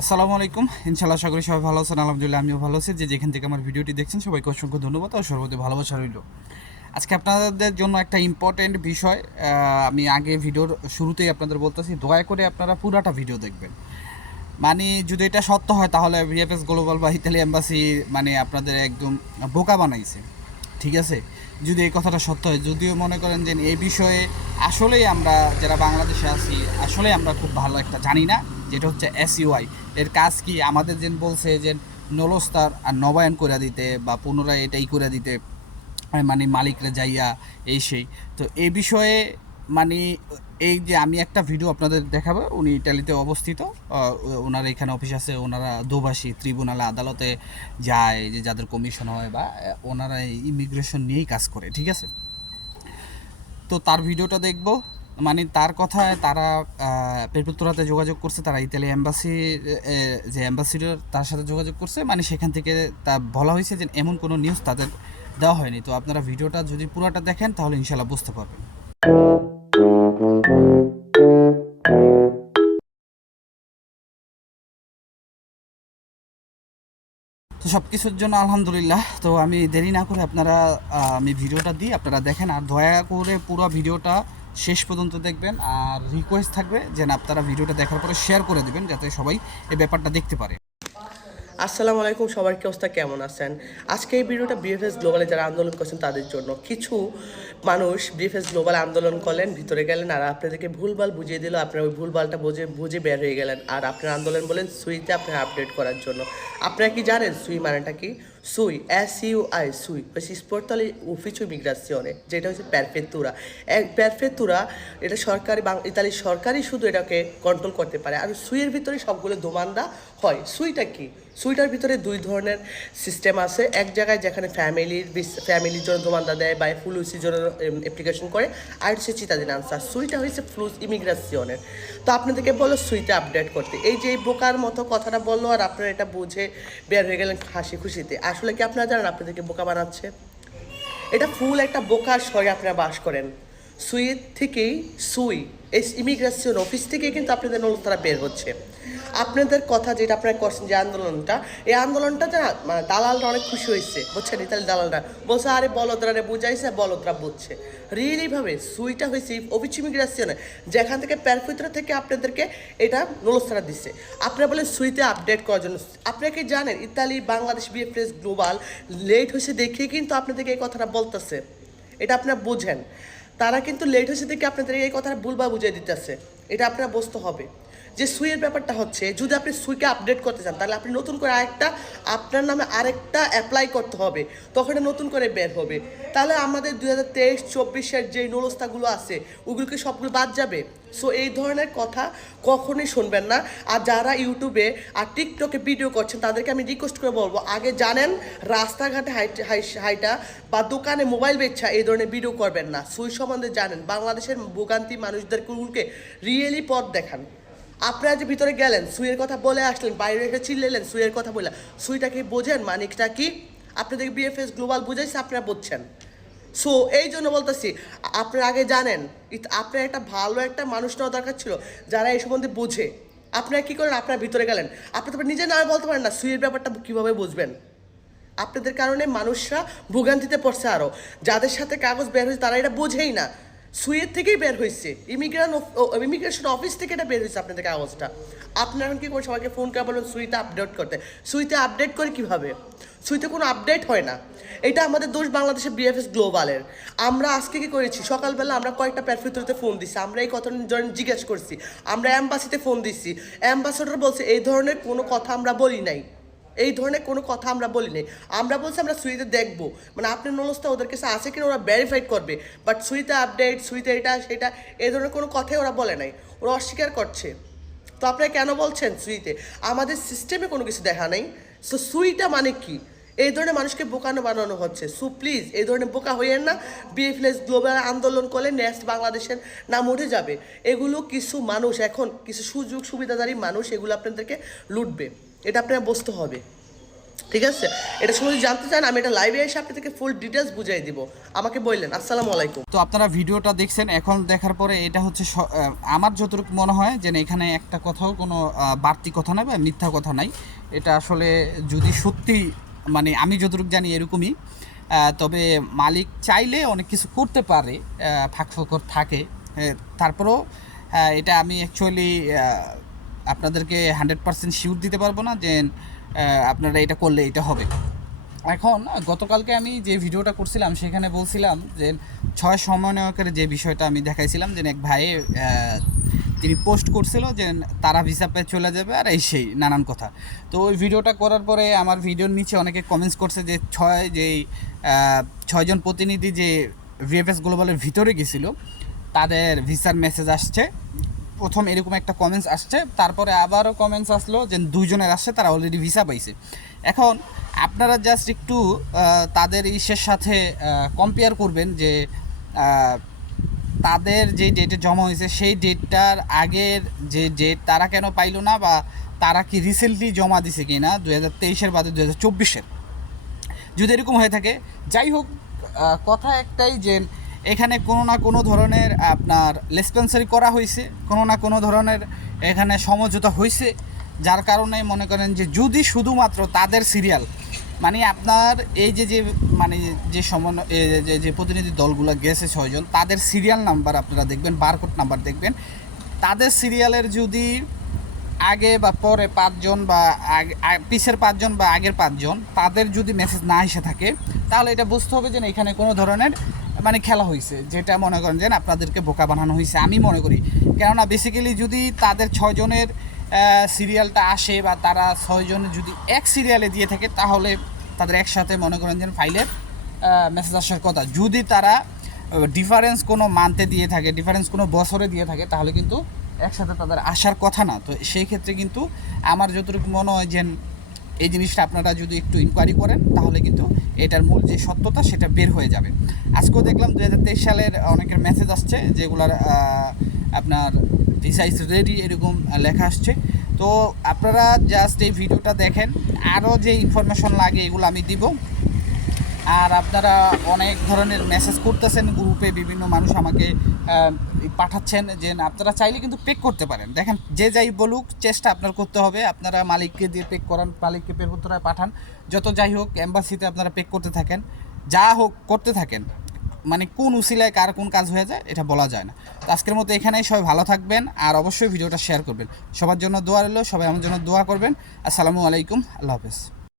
আসসালামু আলাইকুম। ইনশাআল্লাহ আশা করি সবাই ভালো আছেন। আলহামদুলিল্লাহ আমিও ভালো আছি। যে যেখান থেকে আমার ভিডিওটি দেখছেন সবাইকে অসংখ্য ধন্যবাদ ও সর্বদা ভালোবাসা রইল। আজকে আপনাদের জন্য একটা ইম্পর্টেন্ট বিষয়, আমি আগে ভিডিওর শুরুতেই আপনাদের বলতেছি, দয়া করে আপনারা পুরাটা ভিডিও দেখবেন। মানে যদি এটা সত্য হয় তাহলে ভিএফএস গ্লোবাল বা ইতালি এম্বাসি মানে আপনাদের একদম বোকা বানাইছে, ঠিক আছে? যদি এই কথাটা সত্য হয়, যদিও মনে করেন যে এই বিষয়ে আসলেই আমরা যারা বাংলাদেশে আছি আসলে আমরা খুব ভালো একটা জানি না, যেটা হচ্ছে এসইউআই। এর কাজ কি? আমাদের যেন বলছে যে নলস্তার আর নবায়ন করে দিতে বা পুনরায় এটাই করে দিতে, মানে মালিকরা যাইয়া এই সেই। তো এই বিষয়ে মানে এই যে আমি একটা ভিডিও আপনাদের দেখাবো, উনি ইটালিতে অবস্থিত, ওনার এখানে অফিস আছে, ওনারা দোভাষী ট্রিব্যুনালে আদালতে যায়, যে যাদের কমিশন হয় বা ওনারা ইমিগ্রেশন নিয়েই কাজ করে, ঠিক আছে? তো তার ভিডিওটা দেখব। মানে তার কথায় তারা পেরপুত্তরাতে যোগাযোগ করছে, তারা ইতালি এম্বাসি, যে অ্যাম্বাসিডর তার সাথে যোগাযোগ করছে, মানে সেখান থেকে তা বলা হয়েছে যে এমন কোনো নিউজ তাদের দেওয়া হয়নি। তো আপনারা ভিডিওটা যদি পুরোটা দেখেন তাহলে ইনশাল্লাহ বুঝতে পারবেন। তো সব কিছুর জন্য আলহামদুলিল্লাহ। তো আমি দেরি না করে আপনারা আমি ভিডিওটা দিই, আপনারা দেখেন, আর দয়া করে পুরো ভিডিওটা শেষ পর্যন্ত দেখবেন। আর রিকোয়েস্ট থাকবে যে আপনারা ভিডিওটা দেখার পরে শেয়ার করে দেবেন যাতে সবাই এই ব্যাপারটা দেখতে পারে। আসসালামু আলাইকুম, সবার কি অবস্থা, কেমন আছেন? আজকে এই ভিডিওটা বিএফএস গ্লোবালে যারা আন্দোলন করছেন তাদের জন্য। কিছু মানুষ বিএফএস গ্লোবাল আন্দোলন করলেন, ভিতরে গেলেন, আর আপনাদেরকে ভুলভাল বুঝিয়ে দিল, আপনারা ওই ভুলভালটা বুঝে বুঝে বের হয়ে গেলেন, আর আপনার আন্দোলন বলেন সুইতে আপনার আপডেট করার জন্য। আপনারা কি জানেন সুই মানেটা কি? সুই, SUI, সুই হচ্ছে স্পোর্টালি উফিচু মিগ্রাসিওনে, যেটা হচ্ছে প্যারফেতুরা। প্যারফেতুরা এটা সরকারি ইতালির সরকারই শুধু এটাকে কন্ট্রোল করতে পারে, আর সুইয়ের ভিতরে সবগুলো দোমানরা হয়। সুইটা কি? সুইটার ভিতরে দুই ধরনের সিস্টেম আছে। এক জায়গায় যেখানে ফ্যামিলির জন্য দোমানদা দেয় বা ফুলুসির জন্য অ্যাপ্লিকেশন করে, আর হচ্ছে চিতাদিন আনসার। সুইটা হয়েছে ফ্লুস ইমিগ্রাসিওনের। তো আপনাদেরকে বলো সুইটা আপডেট করতে, এই যে এই বোকার মতো কথাটা বললো, আর আপনারা এটা বুঝে বের হয়ে গেলেন হাসি খুশিতে। আসলে কি আপনারা জানেন আপনাদেরকে বোকা বানাচ্ছে? এটা ফুল একটা বোকার স্বরে আপনারা বাস করেন। সুইয়ের থেকেই সুই এই ইমিগ্রেশন অফিস থেকেই কিন্তু আপনাদের নলতারা বের হচ্ছে। আপনাদের কথা যেটা আপনারা করছেন যে আন্দোলনটা, এই আন্দোলনটা না মানে দালালরা অনেক খুশি হয়েছে, বুঝছেন? ইতালি দালালরা বলছে আরে বলদরা বুঝাইছে, বলদরা বুঝছে। রিয়েলিভাবে সুইটা হয়েছে অফিস ইমিগ্রেশনে, যেখান থেকে প্যারফিত্রা থেকে আপনাদেরকে এটা নলস্তারা দিচ্ছে। আপনারা বলেন সুইতে আপডেট করার জন্য। আপনারা কি জানেন Italy Bangladesh BFS global late হয়েছে দেখেই কিন্তু আপনাদেরকে এই কথাটা বলতেছে। এটা আপনারা বুঝেন, তারা কিন্তু লেট হয়েছে দেখে আপনাদের এই কথাটা ভুলভাল বুঝিয়ে দিতেছে। এটা আপনারা বুঝতে হবে যে সুইয়ের ব্যাপারটা হচ্ছে, যদি আপনি সুইকে আপডেট করতে চান তাহলে আপনি নতুন করে আরেকটা আপনার নামে আরেকটা অ্যাপ্লাই করতে হবে, তখন নতুন করে বের হবে। তাহলে আমাদের 2023-24-এর যে নলস্তাগুলো আছে ওগুলোকে সবগুলো বাদ যাবে। সো এই ধরনের কথা কখনোই শুনবেন না। আর যারা ইউটিউবে আর টিকটকে ভিডিও করছেন তাদেরকে আমি রিকোয়েস্ট করে বলবো, আগে জানেন রাস্তাঘাটে হাইটা বা দোকানে মোবাইল বেচা এই ধরনের ভিডিও করবেন না। সুই সম্বন্ধে জানেন, বাংলাদেশের ভোগান্তি মানুষদেরকে রিয়েলি পথ দেখান। আপনারা যে ভিতরে গেলেন সুইয়ের কথা বলে আসলেন, বাইরে এসে চিল্লেলেন সুইয়ের কথা বলে, সুইটাকে বোঝেন মানিকটা কি? আপনাদের বিএফএস গ্লোবাল বুঝাইছে, আপনারা বুঝছেন। সো এই জন্য বলতেছি, আপনারা আগে জানেন, আপনার একটা ভালো একটা মানুষ নেওয়া দরকার ছিল যারা এই সম্বন্ধে বোঝে। আপনারা কী করেন? আপনারা ভিতরে গেলেন, আপনি তো নিজে না বলতে পারেন না সুইয়ের ব্যাপারটা কীভাবে বুঝবেন? আপনাদের কারণে মানুষরা ভোগান্তিতে পড়ছে। আরও যাদের সাথে কাগজ বের হয়েছে তারা এটা বোঝেই না। সুইয়ের থেকেই বের হয়েছে, ইমিগ্রেশন অফিস থেকে এটা বের হয়েছে আপনাদের কাগজটা। আপনারা এখন কী করে সবাইকে ফোন করে বলবেন সুইটা আপডেট করতে? সুইতে আপডেট করে কীভাবে? সুইতে কোনো আপডেট হয় না। এটা আমাদের দোষ বাংলাদেশের বিএফএস গ্লোবালের। আমরা আজকে কী করেছি, সকালবেলা আমরা কয়েকটা প্যারফিউরিতে ফোন দিচ্ছি, আমরা এই কথা জিজ্ঞেস করছি, আমরা অ্যাম্বাসিতে ফোন দিচ্ছি, অ্যাম্বাসেডর বলছে এই ধরনের কোনো কথা আমরা বলি নাই, এই ধরনের কোনো কথা আমরা বলি নাই। আমরা বলছি আমরা সুইতে দেখবো, মানে আপনার নলেজটা ওদের কাছে আছে কিনা ওরা ভেরিফাইড করবে, বাট সুইতে আপডেট, সুইতে এটা সেটা এই ধরনের কোনো কথাই ওরা বলে নাই, ওরা অস্বীকার করছে। তো আপনারা কেন বলছেন সুইতে? আমাদের সিস্টেমে কোনো কিছু দেখা নেই। সো সুইটা মানে কি? এই ধরনের মানুষকে বোকানো বানানো হচ্ছে। সো প্লিজ এই ধরনের বোকা হইয়েন না। বিএফএস গ্লোবাল আন্দোলন করলে নেক্সট বাংলাদেশের নাম উঠে যাবে। এগুলো কিছু মানুষ, এখন কিছু সুযোগ সুবিধাদারী মানুষ, এগুলো আপনাদেরকে লুটবে, এটা আপনারা বুঝতে হবে। ঠিক আছে, এটা শুনে যদি জানতে চান আমি এটা লাইভে এসে আপনাদেরকে ফুল ডিটেলস বুঝাই দিব। আমাকে বললেন। আসসালামু আলাইকুম। তো আপনারা ভিডিওটা দেখছেন, এখন দেখার পরে এটা হচ্ছে আমার যতটুকু মনে হয় যে এখানে একটা কথাও কোনো বাড়তি কথা নাই বা মিথ্যা কথা নাই। এটা আসলে যদি সত্যি মানে আমি যতটুকু জানি এরকমই, তবে মালিক চাইলে অনেক কিছু করতে পারে, ফাঁকফোকর থাকে। তারপরেও এটা আমি অ্যাকচুয়ালি আপনাদেরকে 100% শিওর দিতে পারবো না যে আপনারা এটা করলে এটা হবে। এখন গতকালকে আমি যে ভিডিওটা করছিলাম সেখানে বলছিলাম যে 6 সমন্বয়কের যে বিষয়টা আমি দেখাইছিলাম যে এক ভাই তিনি পোস্ট করছিল যে তারা ভিসা পেয়ে চলে যাবে আর এই সেই নানান কথা। তো ওই ভিডিওটা করার পরে আমার ভিডিওর নিচে অনেকে কমেন্টস করছে যে 6জন প্রতিনিধি যে ভিএফএস গ্লোবালের ভিতরে গেছিলো তাদের ভিসার মেসেজ আসছে। প্রথম এরকম একটা কমেন্টস আসছে, তারপরে আবারও কমেন্টস আসলো যে 2 জনের আসছে, তারা অলরেডি ভিসা পাইছে। এখন আপনারা জাস্ট একটু তাদের ইসের সাথে কম্পেয়ার করবেন যে তাদের যে ডেটে জমা হয়েছে সেই ডেটটার আগের যে ডেট তারা কেন পাইলো না, বা তারা কি রিসেন্টলি জমা দিছে কি না 2023-এর বাদে 2024-এর। যদি এরকম হয়ে থাকে, যাই হোক, কথা একটাই যে এখানে কোনো না কোনো ধরনের আপনার লেসপেন্সারি করা হয়েছে, কোনো না কোনো ধরনের এখানে সমঝোতা হয়েছে, যার কারণে মনে করেন যে যদি শুধুমাত্র তাদের সিরিয়াল মানে আপনার এই যে মানে যে যে প্রতিনিধি দলগুলো গেছে 6 জন, তাদের সিরিয়াল নাম্বার আপনারা দেখবেন, বারকোড নাম্বার দেখবেন, তাদের সিরিয়ালের যদি আগে বা পরে 5 জন বা পিছের 5 জন বা আগের 5 জন তাদের যদি মেসেজ না এসে থাকে, তাহলে এটা বুঝতে হবে যে এখানে কোনো ধরনের মানে খেলা হয়েছে, যেটা মনে করেন যে আপনাদেরকে বোকা বানানো হয়েছে আমি মনে করি। কেননা বেসিক্যালি যদি তাদের 6 জনের সিরিয়ালটা আসে বা তারা 6 জনের যদি এক সিরিয়ালে দিয়ে থাকে, তাহলে তাদের একসাথে মনে করেন যে ফাইলের মেসেজ আসার কথা। যদি তারা ডিফারেন্স কোনো মান্থে দিয়ে থাকে, ডিফারেন্স কোনো বছরে দিয়ে থাকে, তাহলে কিন্তু একসাথে তাদের আসার কথা না। তো সেই ক্ষেত্রে কিন্তু আমার যতটুকু মনে হয় যে এই জিনিসটা আপনারা যদি একটু ইনকোয়ারি করেন, তাহলে কিন্তু এটার মূল যে সত্যতা সেটা বের হয়ে যাবে। আজকেও দেখলাম 2023 সালের অনেকের মেসেজ আসছে যেগুলার আপনার ভিসা ইজ রেডি এরকম লেখা আসছে। তো আপনারা জাস্ট এই ভিডিওটা দেখেন, আরও যে ইনফরমেশন লাগে এগুলো আমি দিব। আর আপনারা অনেক ধরনের মেসেজ করতেছেন গ্রুপে, বিভিন্ন মানুষ আমাকে পাঠাচ্ছেন যে আপনারা চাইলে কিন্তু পেক করতে পারেন। দেখেন, যে যাই বলুক, চেষ্টা আপনার করতে হবে। আপনারা মালিককে দিয়ে পেক করান, মালিককে পেক করতে পাঠান, যত যাই হোক এম্বাসিতে আপনারা পেক করতে থাকেন, যা হোক করতে থাকেন। মানে কোন উসিলায় কার কোন কাজ হয়ে যায় এটা বলা যায় না। তো আজকের মতো এখানেই, সবাই ভালো থাকবেন আর অবশ্যই ভিডিওটা শেয়ার করবেন। সবার জন্য দোয়া রইল, সবাই আমার জন্য দোয়া করবেন। আসসালামু আলাইকুম, আল্লাহ হাফেজ।